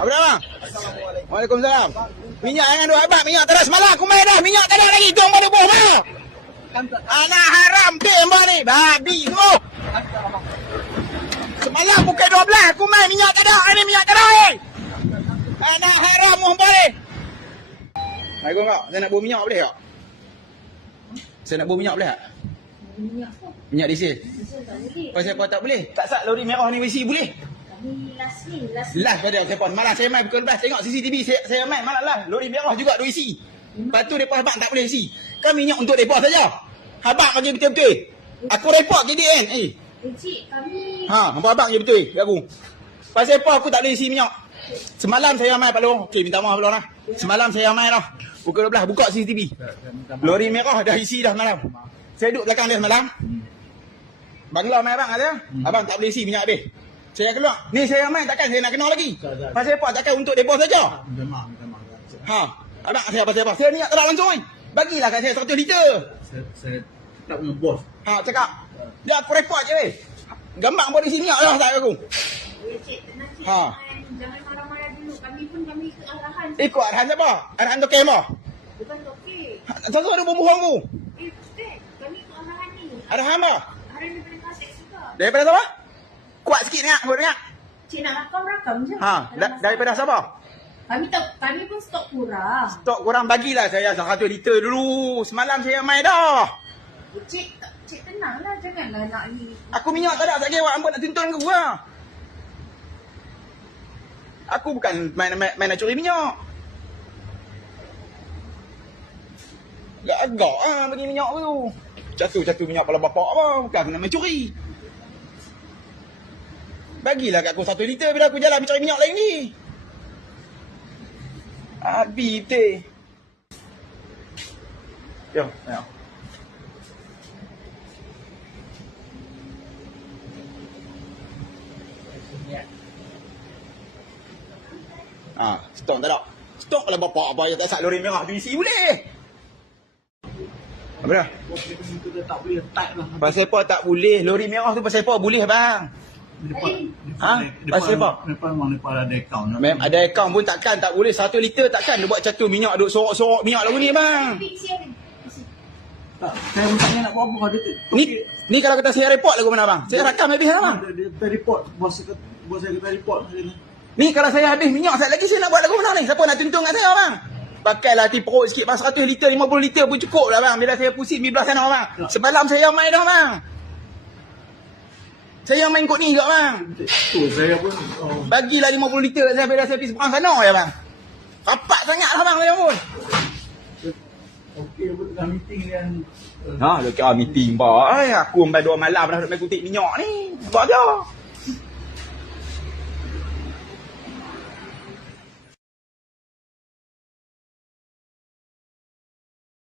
Apa dah bang? Waalaikumsalam. Minyak jangan duk habis. Minyak tak ada semalam. Aku main dah. Minyak tak ada lagi. Tuang pada bawah bang. Anak haram tembak ni. Babi tu. Semalam pukul 12. Aku main minyak tak ada. Ini minyak tak ada. Anak haram mu balik. Assalamualaikum kak. Saya nak bawa minyak boleh tak? Saya nak bawa minyak boleh tak? Minyak apa? Minyak diesel. Diesel tak boleh. Pasal apa tak boleh? Tak sat lori merah ni WC boleh? Kami last ni. Last pada saya pun. Malam saya main pukul 12. Tengok CCTV saya main malam lah. Lori merah juga ada isi. Lepas tu mereka habang tak boleh isi. Kan minyak untuk mereka saja. Habang bagi betul-betul. Aku report KDN. Cik, kami... Abang je betul kat aku. Pasal apa aku tak boleh isi minyak? Semalam saya main Pak Long. Okey, minta maaf Long lah. Semalam saya main dah. Pukul 12 buka CCTV. Lori merah dah isi dah malam. Saya duduk belakang dia semalam. Bangla main abang kata. Abang tak boleh isi minyak habis. Saya keluar. Ni saya main takkan saya nak kenal lagi. Pasal apa? Takkan untuk depo saja. Abang saya pasal apa? Saya niat tak langsung ni. Bagilah kat saya 100 liter. Saya tak punya bos. Cakap. Dia aku report je weh. Gambar polisi minyak dah tak aku. Ya cik, tenang cik. Jangan marah-marah dulu. Kami ikut arahan. Ikut arahan siapa? Arahan tu kema. Bukan okey. Siapa ada bohong aku? Ustaz, kami ikut arahan ni. Arahan apa? Arahan daripada kasek juga. Daripada siapa? Kuat sikit dengar. Cik nak rakam je. Daripada siapa? Kami pun stok kurang. Stok kurang bagilah saya 100 liter dulu. Semalam saya main dah. Cik tenanglah. Janganlah nak ni. Aku minyak tak ada. Tak kira awak nak tuntun aku lah. Aku bukan main nak curi minyak. Agak bagi minyak tu. Jatuh minyak kepala bapak apa. Bukan aku nak main curi. Bagilah kat aku 1 liter bila aku jalan cari minyak lain ni. Habis betul. Jom, tengok. Stok tak ada. Stok kalau bapak apa yang tak sat lori merah tu isi boleh. Apa dah? Kita tak boleh type lah. Pasal apa tak boleh? Lori merah tu pasal apa boleh bang? Pasal apa? Memang ada akaun. Ada akaun pun takkan tak boleh 1 liter takkan dia buat catu minyak duk sorok-sorok minyak lagu ni bang. Tak, saya bukannya nak buat apa dia. Ni kalau kata saya report lagu mana bang? Saya rakam habis lah bang. Dia report bos saya kata report. Ni kalau saya habis minyak sekali lagi saya nak buat lagu mana ni? Siapa nak tuntun kat saya bang? Pakailah hati perut sikit bang. 100 liter 50 liter pun cukup lah bang. Bila saya pusing belah sana bang. Semalam saya main dah bang. Saya main kot ni juga bang. Tu saya pun bagilah 50 liter saya bila saya pergi seberang sana ya bang. Rapat sangat lah bang saya pun. okey buat meeting yang Dia kira meeting bang. Aku sampai 2 malam dah duduk main kutip minyak ni. Buat je.